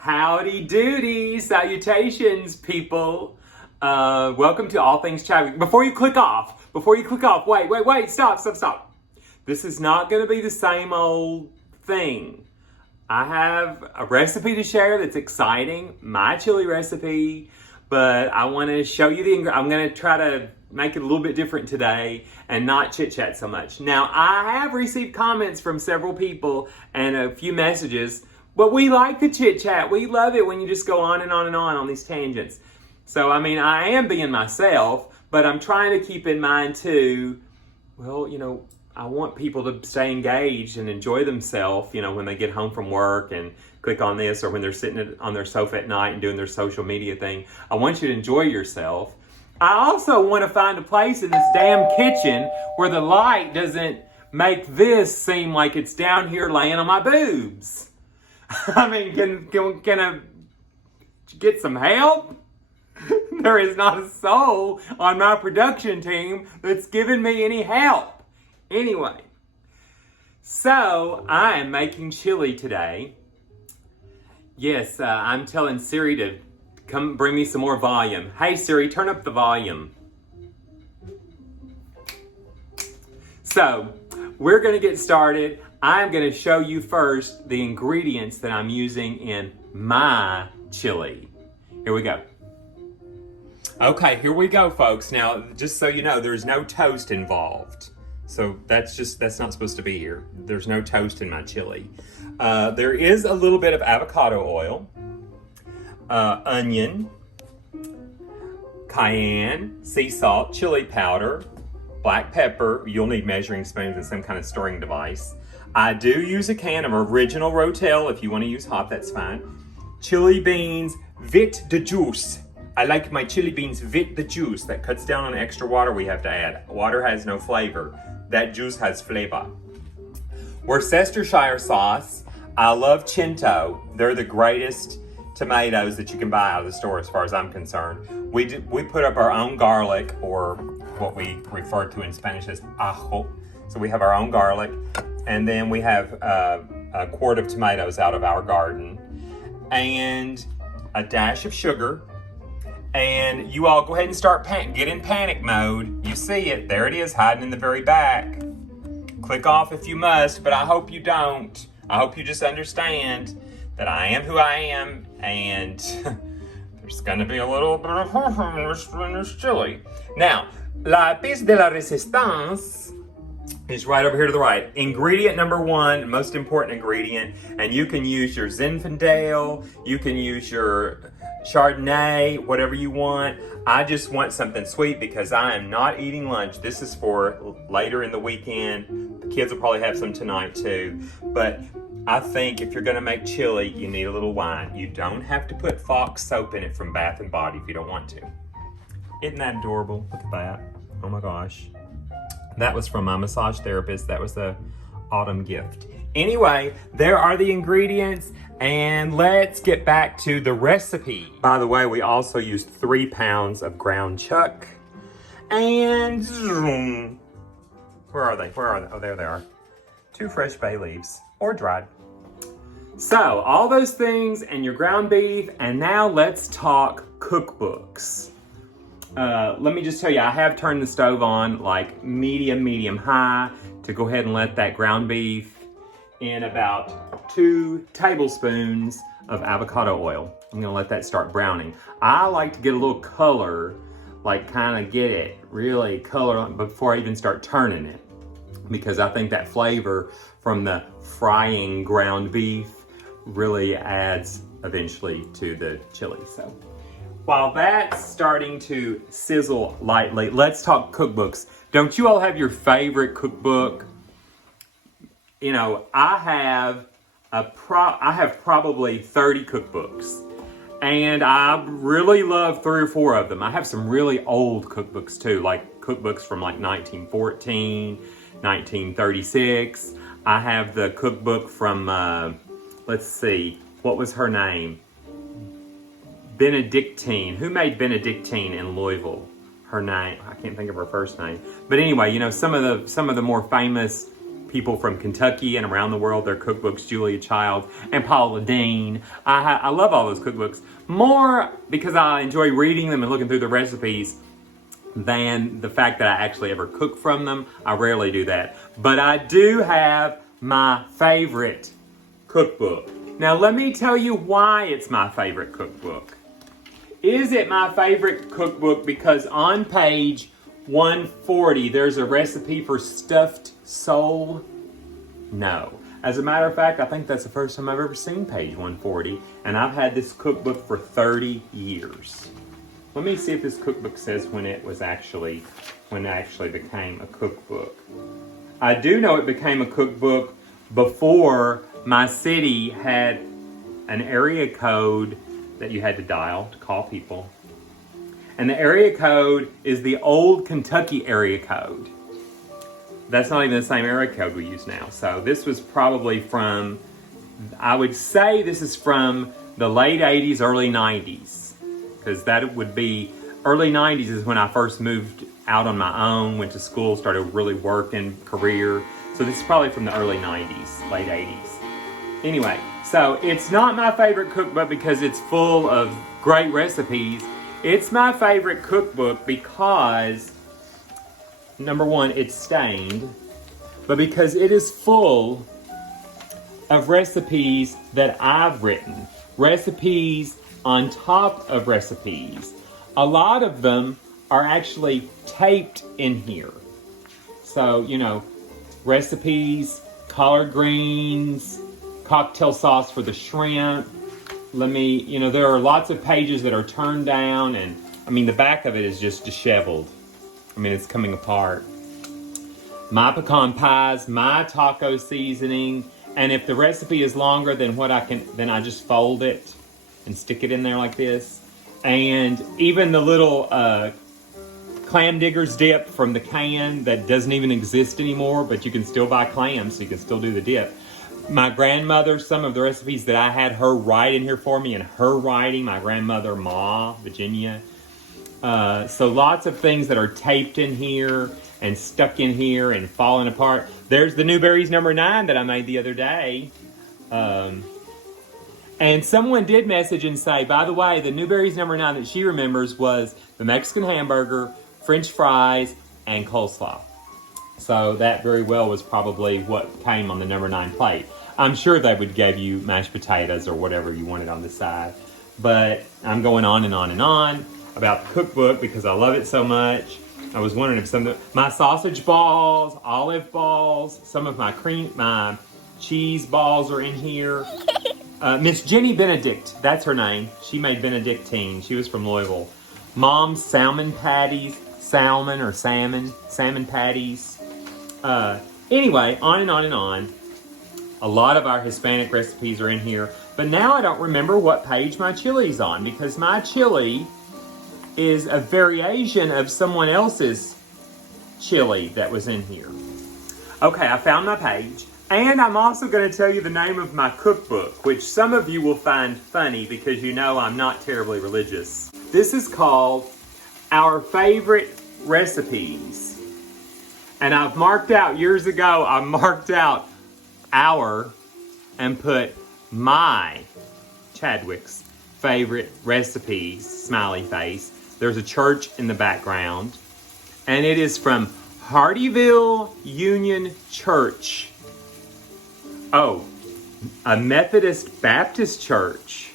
Howdy doody, salutations, people. Welcome to All Things Chadwick. Before you click off, wait, stop. This is not going to be the same old thing. I have a recipe to share that's exciting, my chili recipe, but I want to show you I'm going to try to make it a little bit different today and not chit chat so much. Now, I have received comments from several people and a few messages. But we like the chit chat. We love it when you just go on and on these tangents. So, I am being myself, but I'm trying to keep in mind too, I want people to stay engaged and enjoy themselves, when they get home from work and click on this, or when they're sitting on their sofa at night and doing their social media thing. I want you to enjoy yourself. I also want to find a place in this damn kitchen where the light doesn't make this seem like it's down here laying on my boobs. Can I get some help? There is not a soul on my production team that's giving me any help. Anyway, so I am making chili today. Yes, I'm telling Siri to come bring me some more volume. Hey Siri, turn up the volume. So, we're going to get started. I'm going to show you first the ingredients that I'm using in my chili. Here we go. Okay, here we go, folks. Now, just so you know, there's no toast involved. So that's not supposed to be here. There's no toast in my chili. There is a little bit of avocado oil, onion, cayenne, sea salt, chili powder, black pepper. You'll need measuring spoons and some kind of stirring device. I do use a can of original Rotel. If you want to use hot, that's fine. Chili beans, vite de juice. I like my chili beans vite de juice. That cuts down on extra water we have to add. Water has no flavor. That juice has flavor. Worcestershire sauce. I love Chinto. They're the greatest tomatoes that you can buy out of the store as far as I'm concerned. We put up our own garlic, or what we refer to in Spanish as ajo. So we have our own garlic. And then we have a quart of tomatoes out of our garden and a dash of sugar. And you all go ahead and get in panic mode. You see it, there it is, hiding in the very back. Click off if you must, but I hope you don't. I hope you just understand that I am who I am, and there's gonna be a little bit of in this chili. Now, la pièce de la résistance is right over here to the right. Ingredient number one, most important ingredient, and you can use your Zinfandel, you can use your Chardonnay, whatever you want. I just want something sweet because I am not eating lunch. This is for later in the weekend. The kids will probably have some tonight too. But I think if you're gonna make chili, you need a little wine. You don't have to put Fox soap in it from Bath and Body if you don't want to. Isn't that adorable? Look at that. Oh my gosh. That was from my massage therapist. That was the autumn gift. Anyway, there are the ingredients, and let's get back to the recipe. By the way, we also used 3 pounds of ground chuck. And where are they? Oh, there they are. 2 fresh bay leaves, or dried. So, all those things and your ground beef, and now let's talk cookbooks. Let me just tell you, I have turned the stove on like medium high to go ahead and let that ground beef in about 2 tablespoons of avocado oil. I'm gonna let that start browning. I like to get a little color, like kind of get it really color before I even start turning it, because I think that flavor from the frying ground beef really adds eventually to the chili. So while that's starting to sizzle lightly, let's talk cookbooks. Don't you all have your favorite cookbook? I have probably 30 cookbooks, and I really love 3 or 4 of them. I have some really old cookbooks too, like cookbooks from like 1914, 1936. I have the cookbook from, let's see, what was her name? Benedictine. Who made Benedictine in Louisville? Her name, I can't think of her first name. But anyway, some of the more famous people from Kentucky and around the world, their cookbooks, Julia Child and Paula Deen. I love all those cookbooks, more because I enjoy reading them and looking through the recipes than the fact that I actually ever cook from them. I rarely do that. But I do have my favorite cookbook. Now let me tell you why it's my favorite cookbook. Is it my favorite cookbook because on page 140 there's a recipe for stuffed sole? No. As a matter of fact, I think that's the first time I've ever seen page 140, and I've had this cookbook for 30 years. Let me see if this cookbook says when it actually became a cookbook. I do know it became a cookbook before my city had an area code that you had to dial to call people. And the area code is the old Kentucky area code. That's not even the same area code we use now. So this was probably from, I would say this is from the late 80s, early 90s. Because that would be, early 90s is when I first moved out on my own, went to school, started really working, career. So this is probably from the early 90s, late 80s. Anyway, so it's not my favorite cookbook because it's full of great recipes. It's my favorite cookbook because, number one, it's stained, but because it is full of recipes that I've written. Recipes on top of recipes. A lot of them are actually taped in here. So, you know, recipes, collard greens, cocktail sauce for the shrimp. There are lots of pages that are turned down, and the back of it is just disheveled. It's coming apart. My pecan pies, my taco seasoning, and if the recipe is longer than then I just fold it and stick it in there like this. And even the little clam diggers dip from the can that doesn't even exist anymore, but you can still buy clams, so you can still do the dip. My grandmother, some of the recipes that I had her write in here for me in her writing, my grandmother, Ma, Virginia. So lots of things that are taped in here and stuck in here and falling apart. There's the Newberry's number 9 that I made the other day. And someone did message and say, by the way, the Newberry's number 9 that she remembers was the Mexican hamburger, French fries, and coleslaw. So that very well was probably what came on the number 9 plate. I'm sure they would give you mashed potatoes or whatever you wanted on the side. But I'm going on and on and on about the cookbook because I love it so much. I was wondering if my sausage balls, olive balls, some of my cheese balls are in here. Miss Jenny Benedict, that's her name. She made Benedictine. She was from Louisville. Mom's salmon patties, salmon patties. Anyway, on and on and on. A lot of our Hispanic recipes are in here. But now I don't remember what page my chili's on because my chili is a variation of someone else's chili that was in here. Okay, I found my page. And I'm also going to tell you the name of my cookbook, which some of you will find funny because you know I'm not terribly religious. This is called Our Favorite Recipes. And I've marked out, years ago, I marked out our and put my, Chadwick's, favorite recipes, smiley face. There's a church in the background. And it is from Hardyville Union Church. Oh, a Methodist Baptist church.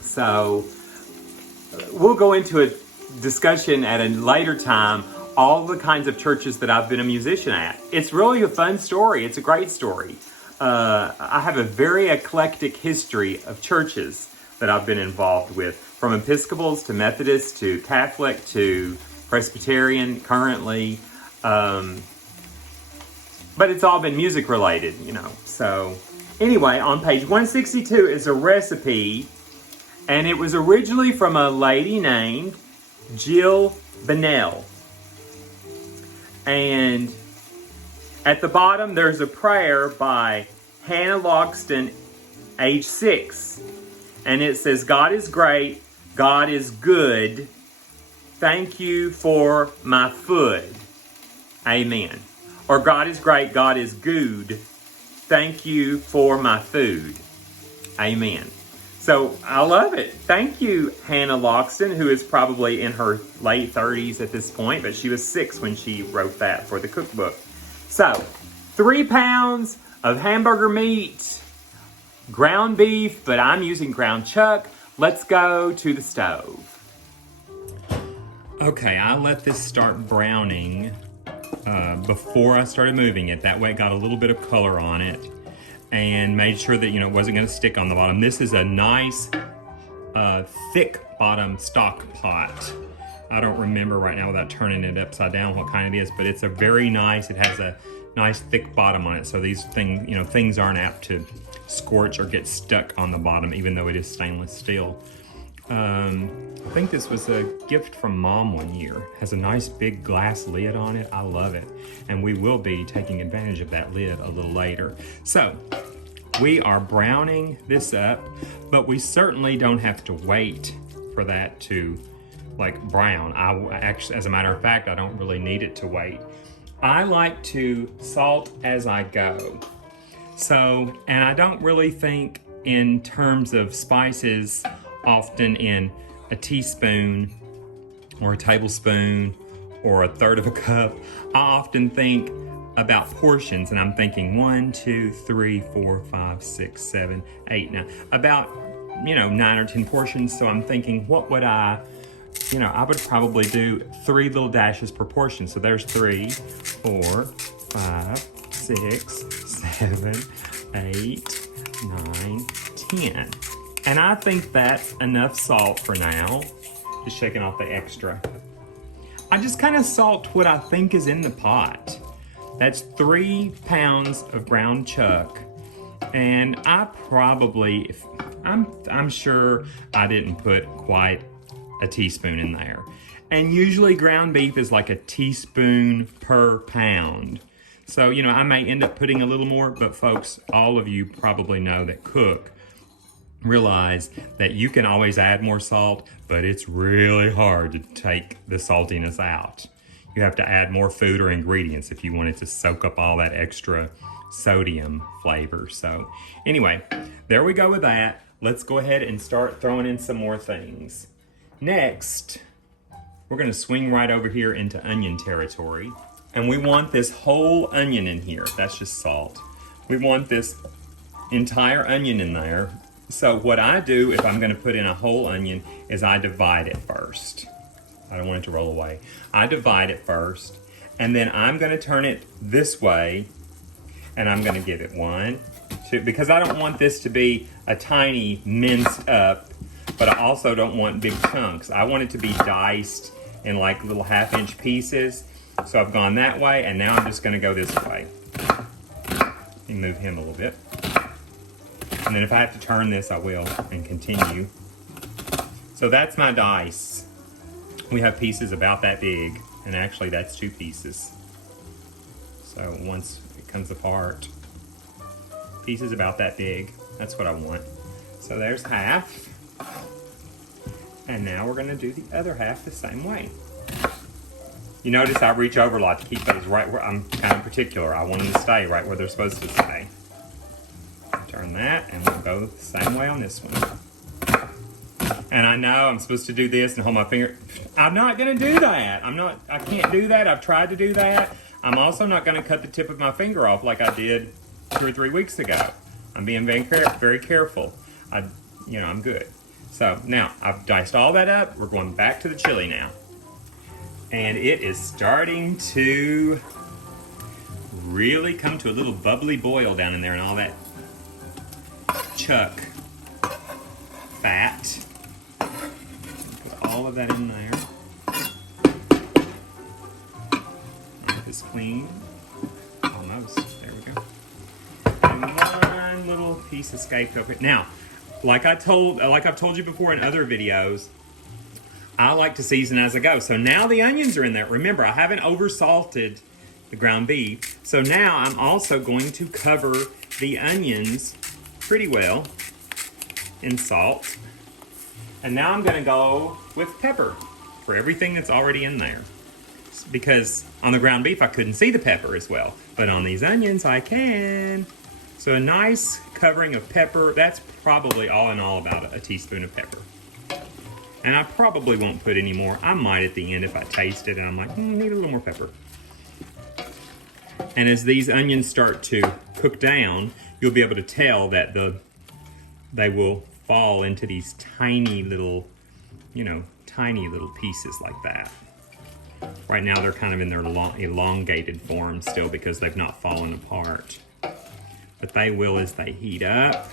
So we'll go into a discussion at a later time, all the kinds of churches that I've been a musician at. It's really a fun story. It's a great story. I have a very eclectic history of churches that I've been involved with, from Episcopals to Methodists to Catholic to Presbyterian currently. But it's all been music related, So anyway, on page 162 is a recipe, and it was originally from a lady named Jill Bennell. And at the bottom, there's a prayer by Hannah Logston, age 6. And it says, God is great, God is good, thank you for my food. Amen. Or God is great, God is good. Thank you for my food. Amen. So I love it. Thank you, Hannah Loxton, who is probably in her late 30s at this point, but she was 6 when she wrote that for the cookbook. So 3 pounds of hamburger meat, ground beef, but I'm using ground chuck. Let's go to the stove. Okay, I let this start browning before I started moving it. That way it got a little bit of color on it and made sure that, it wasn't going to stick on the bottom. This is a nice thick bottom stock pot. I don't remember right now without turning it upside down what kind it is, but it's a very nice, it has a nice thick bottom on it. So these things, things aren't apt to scorch or get stuck on the bottom, even though it is stainless steel. I think this was a gift from Mom one year. It has a nice big glass lid on it. I love it. And we will be taking advantage of that lid a little later. So we are browning this up, but we certainly don't have to wait for that to brown. Actually, as a matter of fact, I don't really need it to wait. I like to salt as I go. So, and I don't really think in terms of spices often in a teaspoon or a tablespoon or a third of a cup. I often think about portions, and I'm thinking 1, 2, 3, 4, 5, 6, 7, 8, 9, about 9 or 10 portions. So I'm thinking, what would I would probably do 3 little dashes per portion. So there's 3, 4, 5, 6, 7, 8, 9, 10. And I think that's enough salt for now. Just shaking off the extra. I just kind of salt what I think is in the pot. That's 3 pounds of ground chuck. And I probably, I'm sure I didn't put quite a teaspoon in there. And usually ground beef is like a teaspoon per pound. So, I may end up putting a little more, but folks, all of you probably know that cook realize that you can always add more salt, but it's really hard to take the saltiness out. You have to add more food or ingredients if you want it to soak up all that extra sodium flavor. So anyway, there we go with that. Let's go ahead and start throwing in some more things. Next, we're gonna swing right over here into onion territory. And we want this whole onion in here. That's just salt. We want this entire onion in there. So what I do if I'm gonna put in a whole onion is I divide it first. I don't want it to roll away. I divide it first, and then I'm gonna turn it this way, and I'm gonna give it 1, 2, because I don't want this to be a tiny minced up, but I also don't want big chunks. I want it to be diced in like little 1/2-inch pieces. So I've gone that way, and now I'm just gonna go this way. Let me move him a little bit. And then if I have to turn this, I will, and continue. So that's my dice. We have pieces about that big, and actually that's 2 pieces. So once it comes apart, pieces about that big, that's what I want. So there's half. And now we're gonna do the other half the same way. You notice I reach over a lot to keep those right where I'm kind of particular. I want them to stay right where they're supposed to stay. Turn that, and we'll go the same way on this one. And I know I'm supposed to do this and hold my finger. I'm not gonna do that. I can't do that. I've tried to do that. I'm also not gonna cut the tip of my finger off like I did 2 or 3 weeks ago. I'm being very careful. I'm good. So now I've diced all that up. We're going back to the chili now. And it is starting to really come to a little bubbly boil down in there, and all that chuck fat. Put all of that in there. Get this clean. Almost. There we go. And one little piece escaped over here. Now, like I've told you before in other videos, I like to season as I go. So now the onions are in there. Remember, I haven't over-salted the ground beef. So now I'm also going to cover the onions pretty well in salt. And now I'm gonna go with pepper for everything that's already in there. because on the ground beef I couldn't see the pepper as well. But on these onions I can. So a nice covering of pepper. That's probably all in all about a teaspoon of pepper. And I probably won't put any more. I might at the end if I taste it and I'm like, need a little more pepper. And as these onions start to cook down, you'll be able to tell that they will fall into these tiny little, tiny little pieces like that. Right now they're kind of in their elongated form still because they've not fallen apart. But they will as they heat up.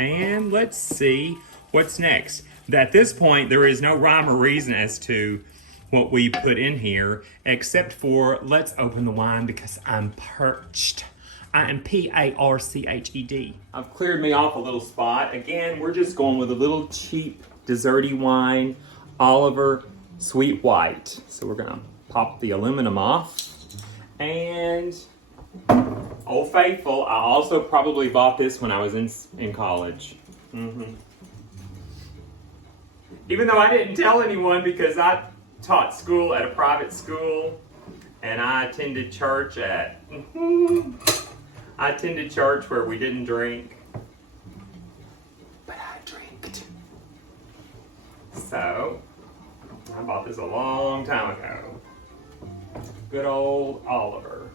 And let's see what's next. At this point, there is no rhyme or reason as to what we put in here, except for let's open the wine because I'm perched. I am P-A-R-C-H-E-D. I've cleared me off a little spot. Again, we're just going with a little cheap, desserty wine, Oliver Sweet White. So we're gonna pop the aluminum off. And Old Faithful, I also probably bought this when I was in college. Even though I didn't tell anyone because I taught school at a private school and I attended church where we didn't drink, but I drinked. So, I bought this a long time ago. Good old Oliver.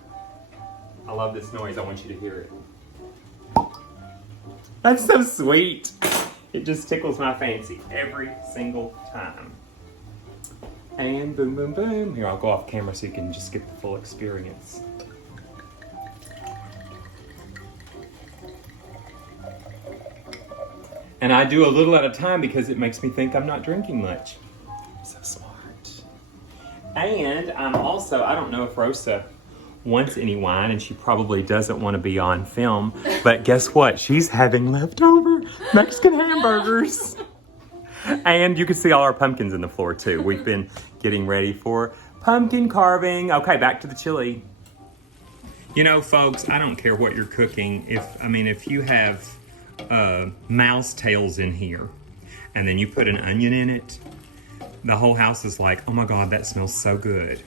I love this noise, I want you to hear it. That's so sweet. It just tickles my fancy every single time. And boom, boom, boom. Here, I'll go off camera so you can just get the full experience. And I do a little at a time because it makes me think I'm not drinking much. I'm so smart. And I'm also, I don't know if Rosa wants any wine, and she probably doesn't want to be on film, but guess what? She's having leftover Mexican hamburgers. And you can see all our pumpkins in the floor too. We've been getting ready for pumpkin carving. Okay, back to the chili. You know, folks, I don't care what you're cooking. If you have mouse tails in here and then you put an onion in it, the whole house is like, oh my God, that smells so good.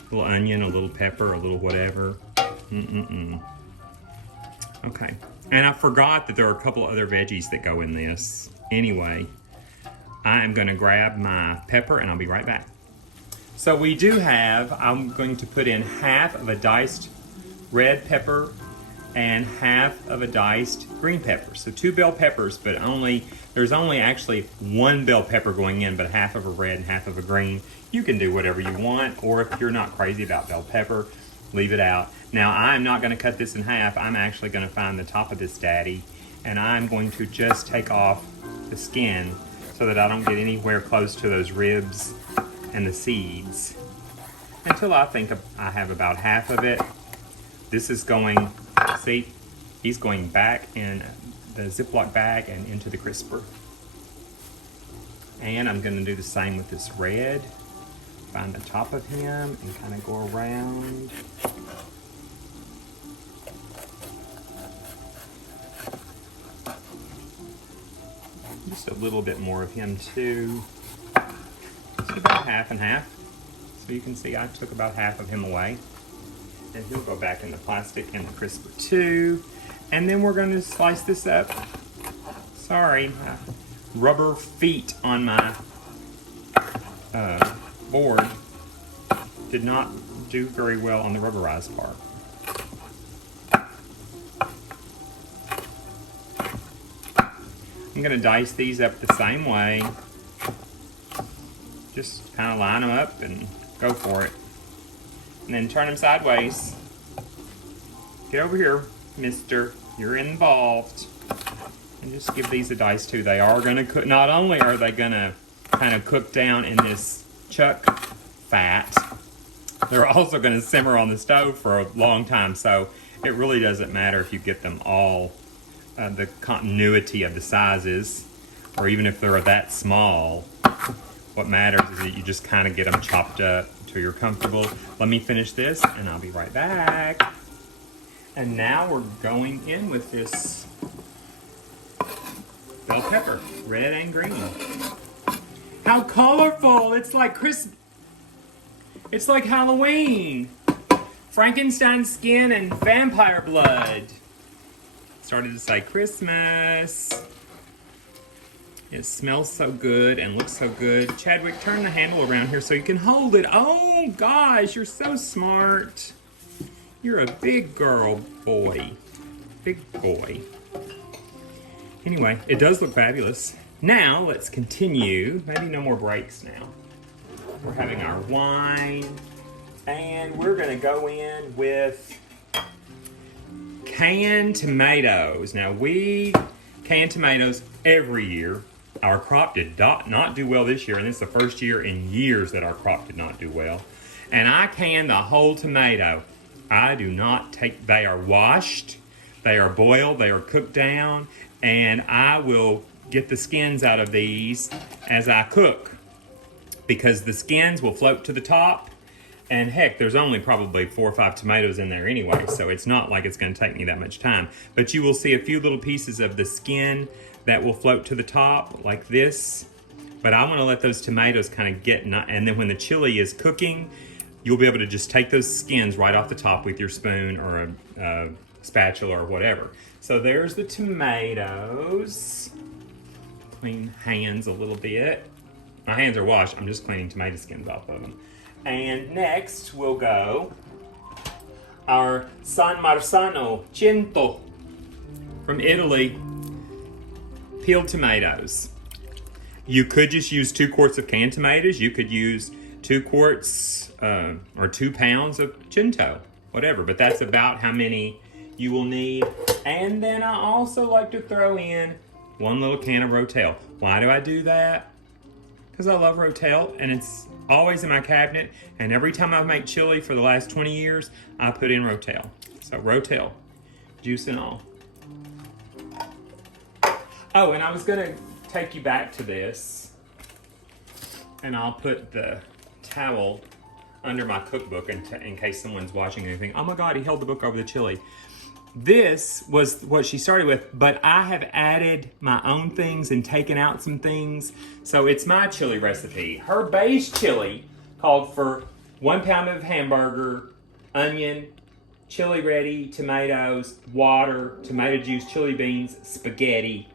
A little onion, a little pepper, a little whatever. Okay. And I forgot that there are a couple other veggies that go in this. Anyway, I am gonna grab my pepper and I'll be right back. So we do have, I'm going to put in half of a diced red pepper and half of a diced green pepper. So 2 bell peppers, but there's only actually 1 bell pepper going in, but half of a red and half of a green. You can do whatever you want, or if you're not crazy about bell pepper, leave it out. Now, I'm not gonna cut this in half. I'm actually gonna find the top of this daddy, and I'm going to just take off the skin so that I don't get anywhere close to those ribs and the seeds until I think I have about half of it. This is going, see, he's going back in the Ziploc bag and into the crisper. And I'm gonna do the same with this red. Find the top of him and kind of go around. Just a little bit more of him too. Just about half and half. So you can see I took about half of him away. And he'll go back in the plastic and the crisper too. And then we're going to slice this up. Sorry, my rubber feet on my board did not do very well on the rubberized part. I'm going to dice these up the same way. Just kind of line them up and go for it. And then turn them sideways. Get over here, mister. You're involved. And just give these a dice too. They are going to cook. Not only are they going to kind of cook down in this chuck fat, they're also going to simmer on the stove for a long time. So it really doesn't matter if you get them all the continuity of the sizes, or even if they're that small. What matters is that you just kind of get them chopped up until you're comfortable. Let me finish this and I'll be right back. And now we're going in with this bell pepper, red and green. How colorful! It's like Christmas. It's like Halloween. Frankenstein skin and vampire blood. Started to say Christmas. It smells so good and looks so good. Chadwick, turn the handle around here so you can hold it. Oh gosh, you're so smart. You're a big girl, boy. Big boy. Anyway, it does look fabulous. Now, let's continue. Maybe no more breaks now. We're having our wine. And we're gonna go in with canned tomatoes. Now, we can tomatoes every year. Our crop did not do well this year, and this is the first year in years that our crop did not do well. And I can the whole tomato. I do not take, they are washed, they are boiled, they are cooked down, and I will get the skins out of these as I cook, because the skins will float to the top. And heck, there's only probably 4 or 5 tomatoes in there anyway, so it's not like it's going to take me that much time. But you will see a few little pieces of the skin that will float to the top, like this. But I want to let those tomatoes kind of get, and then when the chili is cooking, you'll be able to just take those skins right off the top with your spoon or a spatula or whatever. So there's the tomatoes. Clean hands a little bit. My hands are washed, I'm just cleaning tomato skins off of them. And next we'll go our San Marzano Cento from Italy, peeled tomatoes. You could just use 2 quarts of canned tomatoes. You could use 2 quarts or 2 pounds of Cento, whatever, but that's about how many you will need. And then I also like to throw in 1 little can of Rotel. Why do I do that? Because I love Rotel, and it's always in my cabinet, and every time I make chili for the last 20 years, I put in Rotel. So Rotel, juice and all. Oh, and I was gonna take you back to this, and I'll put the towel under my cookbook in case someone's watching anything. Oh my God, he held the book over the chili. This was what she started with, but I have added my own things and taken out some things. So it's my chili recipe. Her base chili called for 1 pound of hamburger, onion, chili ready, tomatoes, water, tomato juice, chili beans, spaghetti,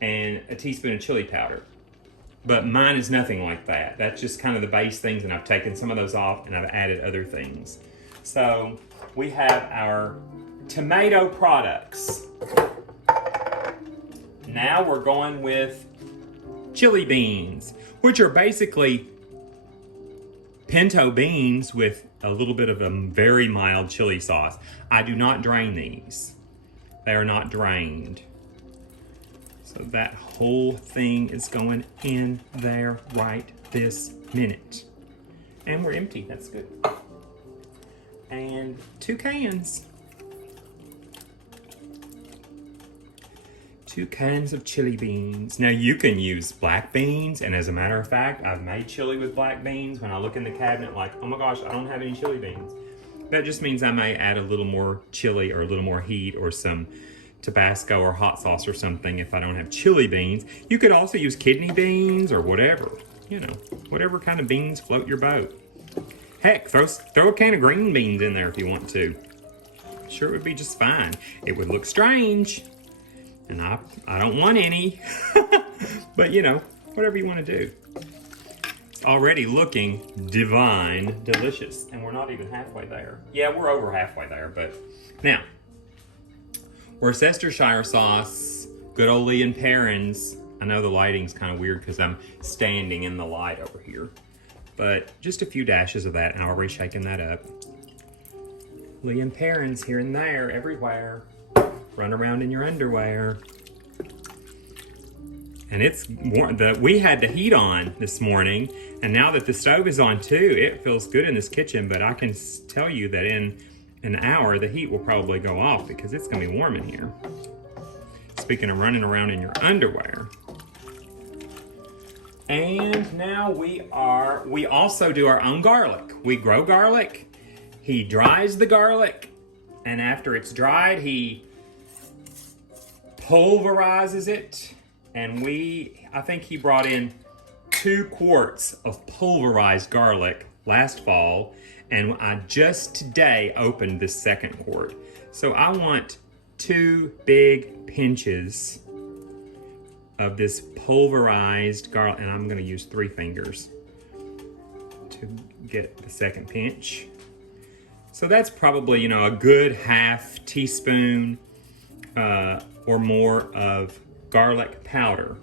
and a teaspoon of chili powder. But mine is nothing like that. That's just kind of the base things, and I've taken some of those off and I've added other things. So we have our tomato products. Now we're going with chili beans, which are basically pinto beans with a little bit of a very mild chili sauce. I do not drain these. They are not drained. So that whole thing is going in there right this minute. And we're empty, that's good. And 2 cans. 2 cans of chili beans. Now you can use black beans, and as a matter of fact, I've made chili with black beans. When I look in the cabinet like, oh my gosh, I don't have any chili beans. That just means I may add a little more chili or a little more heat or some Tabasco or hot sauce or something if I don't have chili beans. You could also use kidney beans or whatever, you know, whatever kind of beans float your boat. Heck, throw a can of green beans in there if you want to. Sure, it would be just fine. It would look strange. And I don't want any, but you know, whatever you want to do. It's already looking divine, delicious, and we're not even halfway there. Yeah, we're over halfway there, but now, Worcestershire sauce, good old Lee and Perrins. I know the lighting's kind of weird because I'm standing in the light over here, but just a few dashes of that, and I'll already shaking that up. Lee and Perrins here and there, everywhere. Run around in your underwear. And it's warm. We had the heat on this morning, and now that the stove is on too, it feels good in this kitchen, but I can tell you that in an hour, the heat will probably go off because it's gonna be warm in here. Speaking of running around in your underwear. And now we also do our own garlic. We grow garlic, he dries the garlic, and after it's dried, he pulverizes it, and I think he brought in 2 quarts of pulverized garlic last fall, and I just today opened this second quart. So I want 2 big pinches of this pulverized garlic, and I'm gonna use 3 fingers to get the second pinch. So that's probably, a good half teaspoon or more of garlic powder.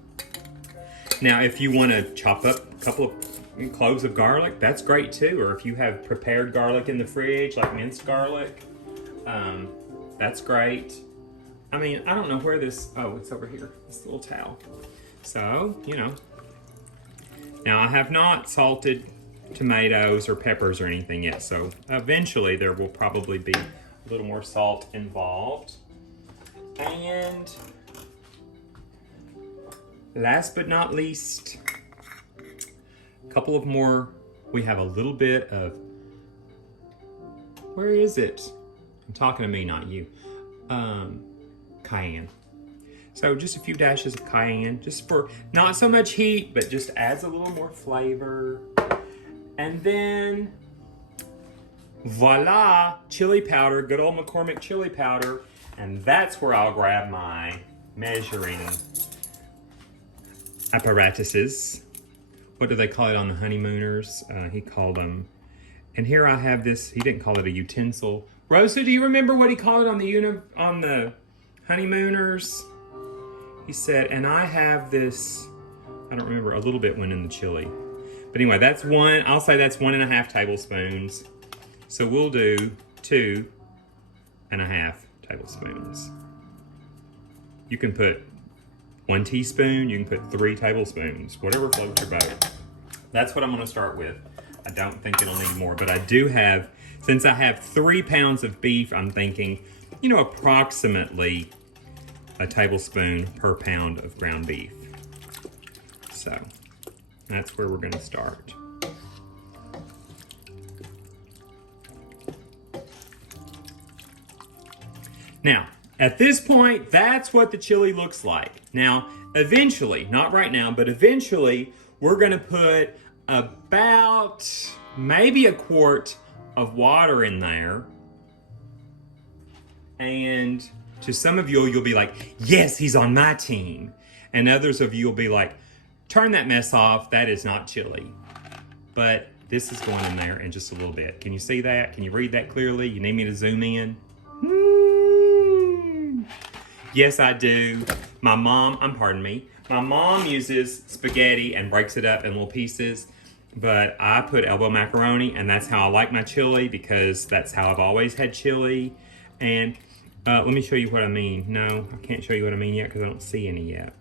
Now, if you want to chop up a couple of cloves of garlic, that's great too. Or if you have prepared garlic in the fridge, like minced garlic, that's great. I mean, I don't know where this, oh, it's over here, this little towel. So, Now I have not salted tomatoes or peppers or anything yet, so eventually there will probably be a little more salt involved. And last but not least, a couple of more. We have a little bit of, where is it? I'm talking to me, not you. Cayenne. So just a few dashes of cayenne, just for not so much heat, but just adds a little more flavor. And then, voila, chili powder, good old McCormick chili powder. And that's where I'll grab my measuring apparatuses. What do they call it on the honeymooners? He called them, and here I have this, he didn't call it a utensil. Rosa, do you remember what he called it on the honeymooners? He said, and I have this, I don't remember, a little bit went in the chili. But anyway, that's I'll say that's 1.5 tablespoons. So we'll do 2.5 tablespoons. You can put 1 teaspoon, you can put 3 tablespoons, whatever floats your boat. That's what I'm gonna start with. I don't think it'll need more, but I do have, since I have 3 pounds of beef, I'm thinking, approximately a tablespoon per pound of ground beef. So that's where we're gonna start. Now, at this point, that's what the chili looks like. Now, eventually, not right now, but eventually, we're gonna put about maybe a quart of water in there. And to some of you'll be like, yes, he's on my team. And others of you will be like, turn that mess off, that is not chili. But this is going in there in just a little bit. Can you see that? Can you read that clearly? You need me to zoom in? Yes, I do. My mom uses spaghetti and breaks it up in little pieces, but I put elbow macaroni, and that's how I like my chili, because that's how I've always had chili. And let me show you what I mean. No, I can't show you what I mean yet because I don't see any yet.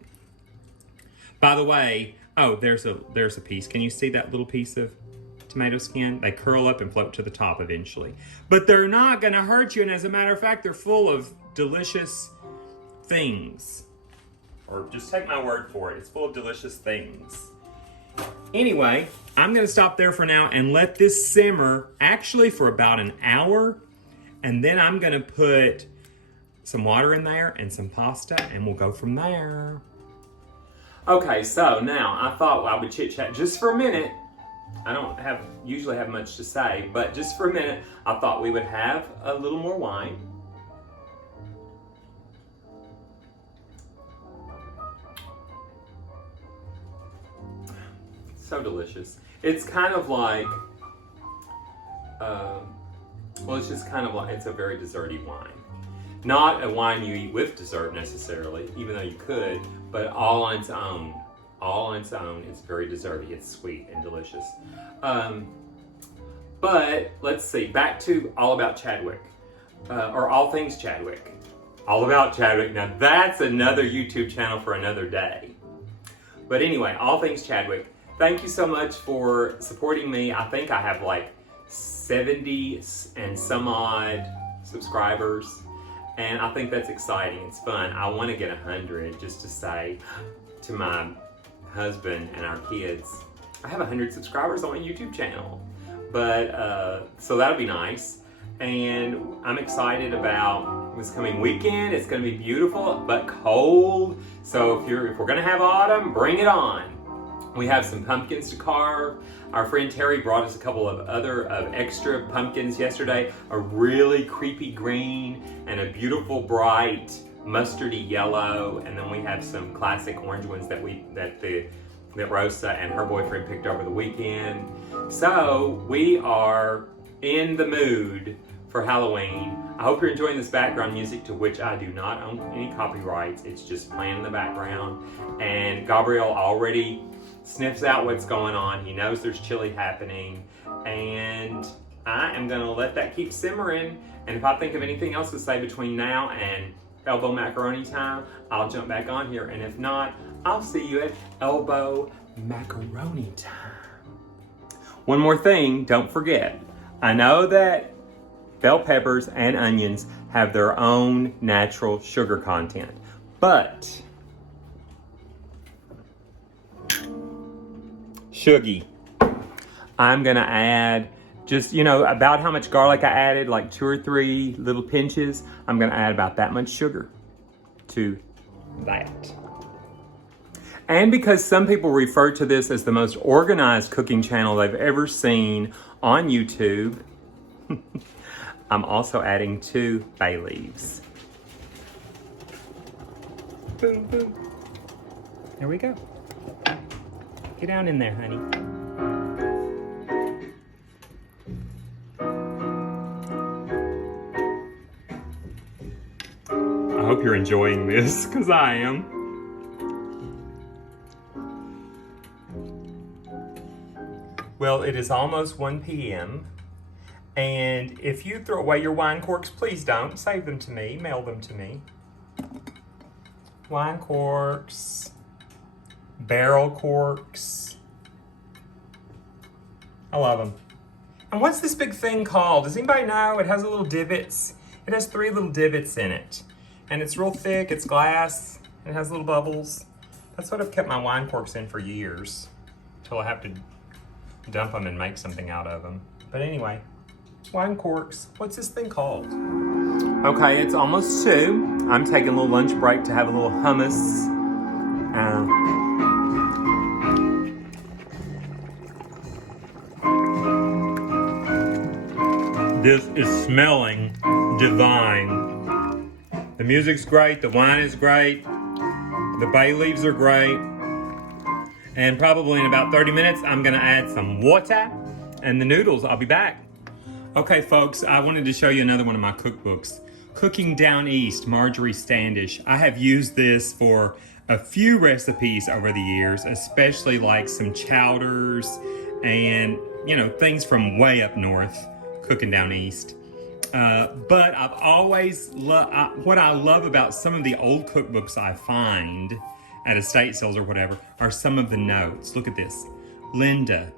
By the way, oh, there's a piece. Can you see that little piece of tomato skin? They curl up and float to the top eventually. But they're not gonna hurt you, and as a matter of fact, they're full of delicious things. Or just take my word for it, it's full of delicious things. Anyway, I'm gonna stop there for now and let this simmer actually for about an hour, and then I'm gonna put some water in there and some pasta, and we'll go from there. Okay, so now I thought I would chit chat just for a minute. I don't usually have much to say, but just for a minute, I thought we would have a little more wine. So delicious. It's kind of like, it's just kind of like, it's a very desserty wine. Not a wine you eat with dessert necessarily, even though you could, but all on its own. All on its own, it's very desserty. It's sweet and delicious. But let's see, back to All About Chadwick, or All Things Chadwick. All About Chadwick. Now that's another YouTube channel for another day. But anyway, All Things Chadwick. Thank you so much for supporting me. I think I have like 70 and some odd subscribers. And I think that's exciting. It's fun. I want to get 100 just to say to my husband and our kids, I have 100 subscribers on my YouTube channel. But, so that'll be nice. And I'm excited about this coming weekend. It's going to be beautiful, but cold. So if we're going to have autumn, bring it on. We have some pumpkins to carve. Our friend Terry brought us a couple of other extra pumpkins yesterday. A really creepy green and a beautiful bright mustardy yellow. And then we have some classic orange ones that Rosa and her boyfriend picked over the weekend. So we are in the mood for Halloween. I hope you're enjoying this background music, to which I do not own any copyrights. It's just playing in the background. And Gabriel already sniffs out what's going on. He knows there's chili happening. And I am gonna let that keep simmering. And if I think of anything else to say between now and elbow macaroni time, I'll jump back on here. And if not, I'll see you at elbow macaroni time. One more thing, don't forget. I know that bell peppers and onions have their own natural sugar content, but Shuggy, I'm gonna add just, about how much garlic I added, like 2 or 3 little pinches. I'm gonna add about that much sugar to that. And because some people refer to this as the most organized cooking channel they've ever seen on YouTube, I'm also adding 2 bay leaves. Boom, boom. There we go. Get down in there, honey. I hope you're enjoying this, because I am. Well, it is almost 1 p.m. And if you throw away your wine corks, please don't. Save them to me. Mail them to me. Wine corks. Barrel corks. I love them. And what's this big thing called? Does anybody know? It has little divots. It has 3 little divots in it. And it's real thick. It's glass. It has little bubbles. That's what I've kept my wine corks in for years. Until I have to dump them and make something out of them. But anyway, wine corks. What's this thing called? Okay, it's almost 2. I'm taking a little lunch break to have a little hummus. This is smelling divine. The music's great, the wine is great, the bay leaves are great, and probably in about 30 minutes, I'm gonna add some water and the noodles. I'll be back. Okay, folks, I wanted to show you another one of my cookbooks. Cooking Down East, Marjorie Standish. I have used this for a few recipes over the years, especially like some chowders and, things from way up north. Cooking Down East. But I've always what I love about some of the old cookbooks I find at estate sales or whatever are some of the notes. Look at this. Linda,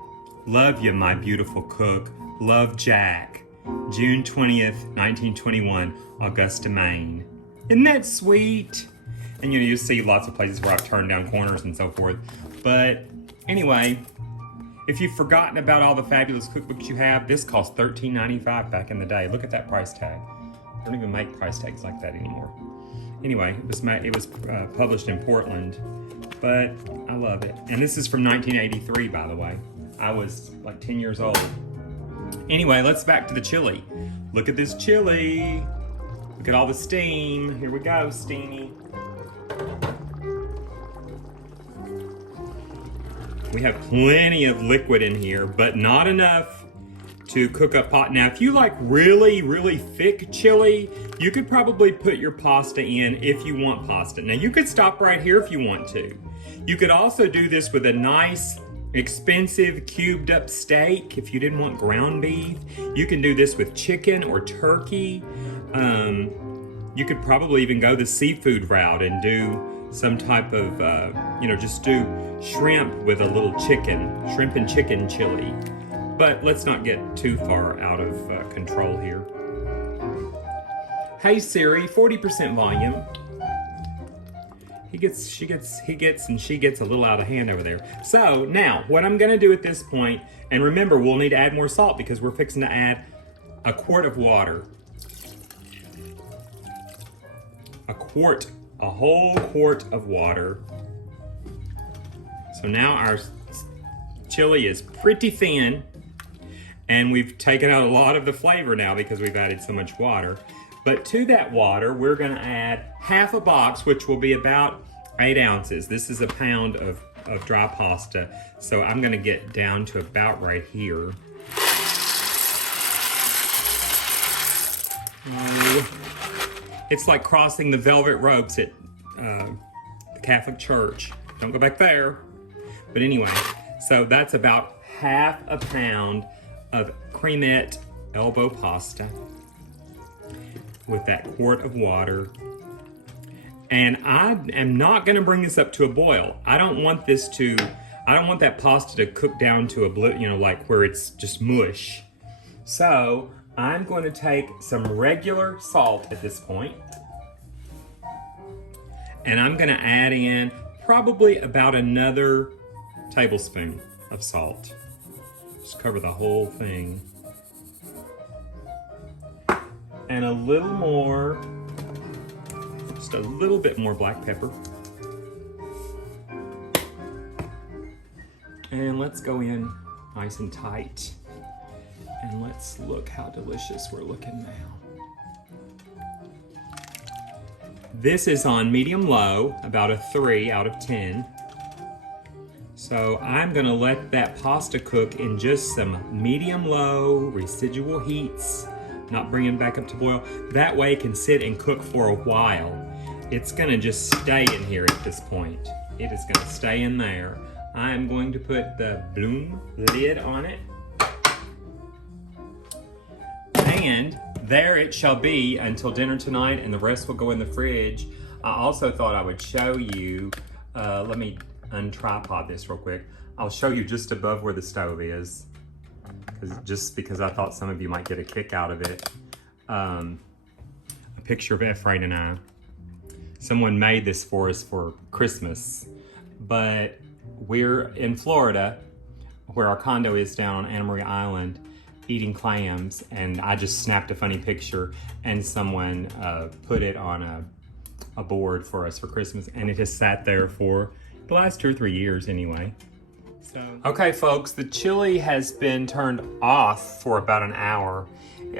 love you, my beautiful cook. Love, Jack. June 20th, 1921, Augusta, Maine. Isn't that sweet? And you see lots of places where I've turned down corners and so forth. But anyway, if you've forgotten about all the fabulous cookbooks you have, this cost $13.95 back in the day. Look at that price tag. They don't even make price tags like that anymore. Anyway, it was published in Portland, but I love it. And this is from 1983, by the way. I was like 10 years old. Anyway, let's back to the chili. Look at this chili. Look at all the steam. Here we go, steamy. We have plenty of liquid in here, but not enough to cook up pot. Now, if you like really, really thick chili, you could probably put your pasta in if you want pasta. Now, you could stop right here if you want to. You could also do this with a nice, expensive, cubed up steak if you didn't want ground beef. You can do this with chicken or turkey. You could probably even go the seafood route and do some type of, just do shrimp with a little chicken, shrimp and chicken chili. But let's not get too far out of control here. Hey Siri, 40% volume. He gets a little out of hand over there. So now, what I'm gonna do at this point, and remember, we'll need to add more salt because we're fixing to add a quart of water. A whole quart of water. So now our chili is pretty thin, and we've taken out a lot of the flavor now because we've added so much water. But to that water, we're gonna add half a box, which will be about 8 ounces. This is a pound of dry pasta. So I'm gonna get down to about right here. It's like crossing the velvet ropes at the Catholic Church. Don't go back there. But anyway, so that's about half a pound of cremette elbow pasta with that quart of water. And I am not gonna bring this up to a boil. I don't want that pasta to cook down to like where it's just mush. So I'm going to take some regular salt at this point, and I'm going to add in probably about another tablespoon of salt. Just cover the whole thing. And a little more, just a little bit more black pepper. And let's go in nice and tight. And let's look how delicious we're looking now. This is on medium-low, about a 3 out of 10. So I'm gonna let that pasta cook in just some medium-low residual heats, not bringing it back up to boil. That way it can sit and cook for a while. It's gonna just stay in here at this point. It is gonna stay in there. I'm going to put the Bloom lid on it. And there it shall be until dinner tonight, and the rest will go in the fridge. I also thought I would show you, let me untripod this real quick. I'll show you just above where the stove is, just because I thought some of you might get a kick out of it. A picture of Ephraim and I. Someone made this for us for Christmas, but we're in Florida, where our condo is down on Anna Maria Island, eating clams, and I just snapped a funny picture, and someone put it on a board for us for Christmas, and it has sat there for the last 2 or 3 years anyway. So okay folks, the chili has been turned off for about an hour.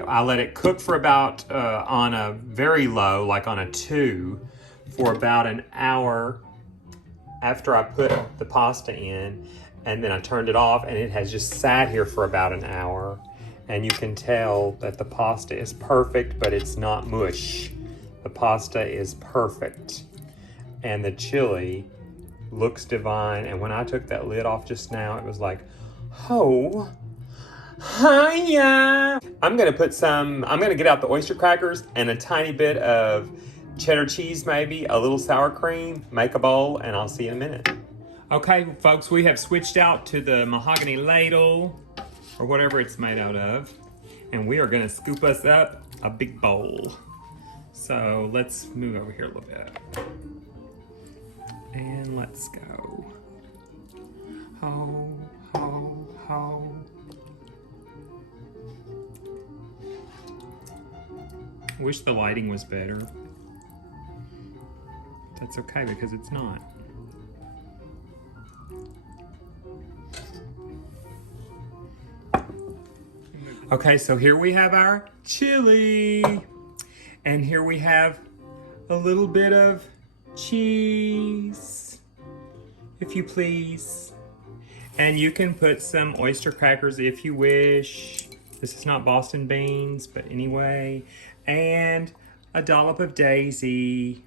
I let it cook for about on a very low, like on a 2, for about an hour after I put the pasta in, and then I turned it off, and it has just sat here for about an hour. And you can tell that the pasta is perfect, but it's not mush. The pasta is perfect. And the chili looks divine. And when I took that lid off just now, it was like, oh, hiya. I'm gonna get out the oyster crackers and a tiny bit of cheddar cheese, maybe, a little sour cream, make a bowl, and I'll see you in a minute. Okay, folks, we have switched out to the mahogany ladle, or whatever it's made out of, and we are gonna scoop us up a big bowl. So let's move over here a little bit. And let's go. Ho, ho, ho. Wish the lighting was better. That's okay because it's not. Okay, so here we have our chili. And here we have a little bit of cheese, if you please. And you can put some oyster crackers if you wish. This is not Boston beans, but anyway. And a dollop of daisy.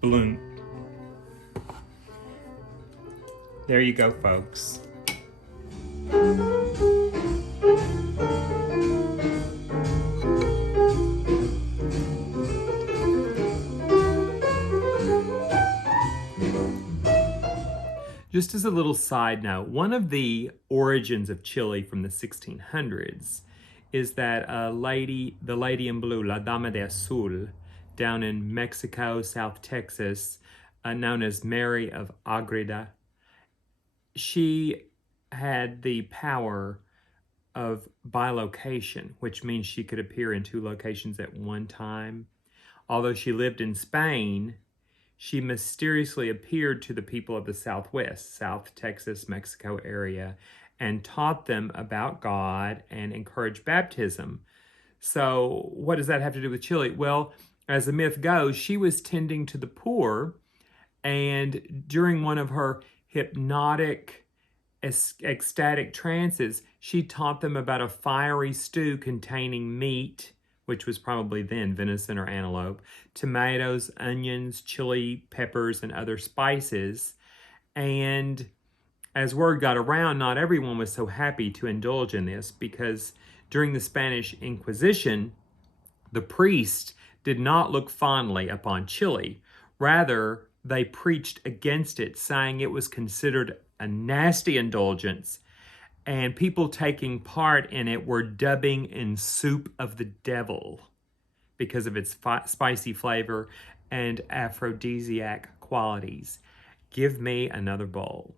Bloom. There you go, folks. Just as a little side note, one of the origins of chili from the 1600s is that the lady in blue, La Dama de Azul, down in Mexico, South Texas, known as Mary of Agreda, she had the power of bilocation, which means she could appear in 2 locations at one time. Although she lived in Spain, she mysteriously appeared to the people of the Southwest, South Texas, Mexico area, and taught them about God and encouraged baptism. So what does that have to do with chili? Well, as the myth goes, she was tending to the poor, and during one of her hypnotic, ecstatic trances, she taught them about a fiery stew containing meat, which was probably then venison or antelope, tomatoes, onions, chili, peppers, and other spices. And as word got around, not everyone was so happy to indulge in this, because during the Spanish Inquisition, the priests did not look fondly upon chili. Rather, they preached against it, saying it was considered a nasty indulgence, and people taking part in it were dubbing in soup of the devil because of its spicy flavor and aphrodisiac qualities. Give me another bowl.